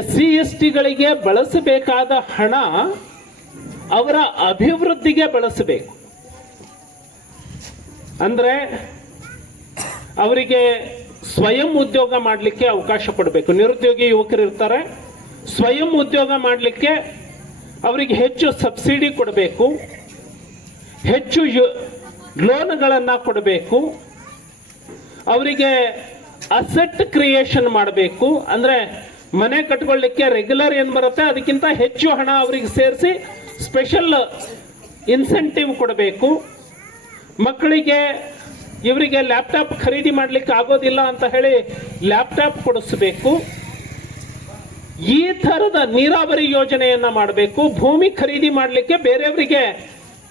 SC/STಗಳಿಗೆ ಬಳಸಬೇಕಾದ ಹಣ ಅವರ ಅಭಿವೃದ್ಧಿಗೆ ಬಳಸಬೇಕು. ಅಂದ್ರೆ ಅವರಿಗೆ ಸ್ವಯಂ ಉದ್ಯೋಗ ಮಾಡಲಿಕ್ಕೆ ಅವಕಾಶ ಕೊಡಬೇಕು. ನಿರುದ್ಯೋಗಿ ಯುವಕರು ಇರ್ತಾರೆ, ಸ್ವಯಂ ಉದ್ಯೋಗ ಮಾಡಲಿಕ್ಕೆ ಅವರಿಗೆ ಹೆಚ್ಚು ಸಬ್ಸಿಡಿ ಕೊಡಬೇಕು, ಹೆಚ್ಚು ಲೋನ್ಗಳನ್ನು ಕೊಡಬೇಕು, ಅವರಿಗೆ ಅಸೆಟ್ ಕ್ರಿಯೇಷನ್ ಮಾಡಬೇಕು. ಅಂದ್ರೆ ಮನೆ ಕಟ್ಕೊಳ್ಳಿಕ್ಕೆ ರೆಗ್ಯುಲರ್ ಏನು ಬರುತ್ತೆ ಅದಕ್ಕಿಂತ ಹೆಚ್ಚು ಹಣ ಅವರಿಗೆ ಸೇರಿಸಿ ಸ್ಪೆಷಲ್ ಇನ್ಸೆಂಟಿವ್ ಕೊಡಬೇಕು. ಮಕ್ಕಳಿಗೆ ಇವರಿಗೆ ಲ್ಯಾಪ್ಟಾಪ್ ಖರೀದಿ ಮಾಡಲಿಕ್ಕೆ ಆಗೋದಿಲ್ಲ ಅಂತ ಹೇಳಿ ಲ್ಯಾಪ್ಟಾಪ್ ಕೊಡಿಸಬೇಕು. ಈ ಥರದ ನೀರಾವರಿ ಯೋಜನೆಯನ್ನ ಮಾಡಬೇಕು. ಭೂಮಿ ಖರೀದಿ ಮಾಡಲಿಕ್ಕೆ ಬೇರೆಯವರಿಗೆ,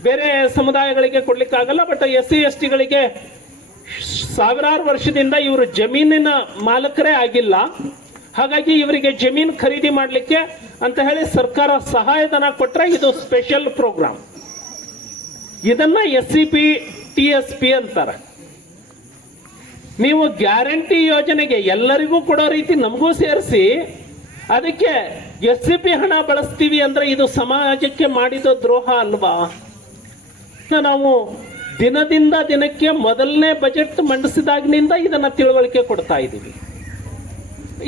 ಬೇರೆ ಸಮುದಾಯಗಳಿಗೆ ಕೊಡ್ಲಿಕ್ಕಾಗಲ್ಲ, ಬಟ್ SC/STಗಳಿಗೆ ಸಾವಿರಾರು ವರ್ಷದಿಂದ ಇವರು ಜಮೀನಿನ ಮಾಲಕರೇ ಆಗಿಲ್ಲ. ಹಾಗಾಗಿ ಇವರಿಗೆ ಜಮೀನು ಖರೀದಿ ಮಾಡಲಿಕ್ಕೆ ಅಂತ ಹೇಳಿ ಸರ್ಕಾರ ಸಹಾಯಧನ ಕೊಟ್ಟರೆ ಇದು ಸ್ಪೆಷಲ್ ಪ್ರೋಗ್ರಾಮ್. ಇದನ್ನ SCP/TSP ಅಂತಾರೆ. ನೀವು ಗ್ಯಾರಂಟಿ ಯೋಜನೆಗೆ ಎಲ್ಲರಿಗೂ ಕೊಡೋ ರೀತಿ ನಮಗೂ ಸೇರಿಸಿ ಅದಕ್ಕೆ SCP ಹಣ ಬಳಸ್ತೀವಿ ಅಂದ್ರೆ ಇದು ಸಮಾಜಕ್ಕೆ ಮಾಡಿದ ದ್ರೋಹ ಅಲ್ವಾ? ನಾವು ದಿನದಿಂದ ದಿನಕ್ಕೆ ಮೊದಲನೇ ಬಜೆಟ್ ಮಂಡಿಸಿದಾಗಿನಿಂದ ಇದನ್ನ ತಿಳುವಳಿಕೆ ಕೊಡ್ತಾ ಇದ್ದೀವಿ.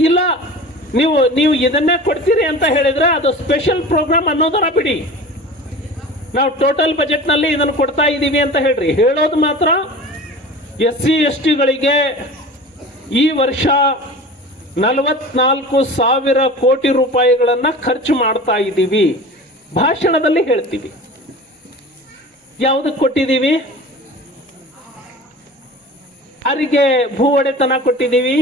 ಇಲ್ಲ ನೀವು ಇದನ್ನೇ ಕೊಡ್ತೀರಿ ಅಂತ ಹೇಳಿದ್ರೆ ಅದು ಸ್ಪೆಷಲ್ ಪ್ರೋಗ್ರಾಮ್ ಅನ್ನೋದರ ಬಿಡಿ. ನಾವು ಟೋಟಲ್ ಬಜೆಟ್ನಲ್ಲಿ ಇದನ್ನು ಕೊಡ್ತಾ ಇದ್ದೀವಿ ಅಂತ ಹೇಳ್ರಿ. ಹೇಳೋದು ಮಾತ್ರ SC/STಗಳಿಗೆ ಈ ವರ್ಷ 44,000 ಕೋಟಿ ರೂಪಾಯಿಗಳನ್ನ ಖರ್ಚು ಮಾಡ್ತಾ ಇದ್ದೀವಿ. ಭಾಷಣದಲ್ಲಿ ಹೇಳ್ತೀವಿ. ಯಾವುದಕ್ಕೆ ಕೊಟ್ಟಿದ್ದೀವಿ? ಯಾರಿಗೆ ಭೂ ಒಡೆತನ ಕೊಟ್ಟಿದ್ದೀವಿ?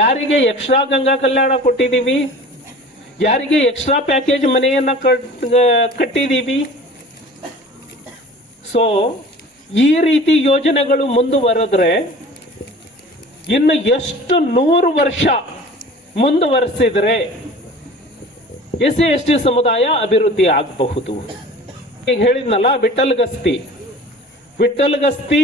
ಯಾರಿಗೆ ಎಕ್ಸ್ಟ್ರಾ ಗಂಗಾ ಕಲ್ಯಾಣ ಕೊಟ್ಟಿದ್ದೀವಿ? ಯಾರಿಗೆ ಎಕ್ಸ್ಟ್ರಾ ಪ್ಯಾಕೇಜ್ ಮನೆಯನ್ನ ಕಟ್ಟಿದ್ದೀವಿ? ಸೊ ಈ ರೀತಿ ಯೋಜನೆಗಳು ಮುಂದುವರೆದ್ರೆ ಇನ್ನು ಎಷ್ಟು 100 ವರ್ಷ ಮುಂದುವರೆಸಿದ್ರೆ SC/ST ಸಮುದಾಯ ಅಭಿವೃದ್ಧಿ ಆಗಬಹುದು. ಈಗ ಹೇಳಿದ್ನಲ್ಲ, ವಿಠಲ್ ಗಸ್ತಿ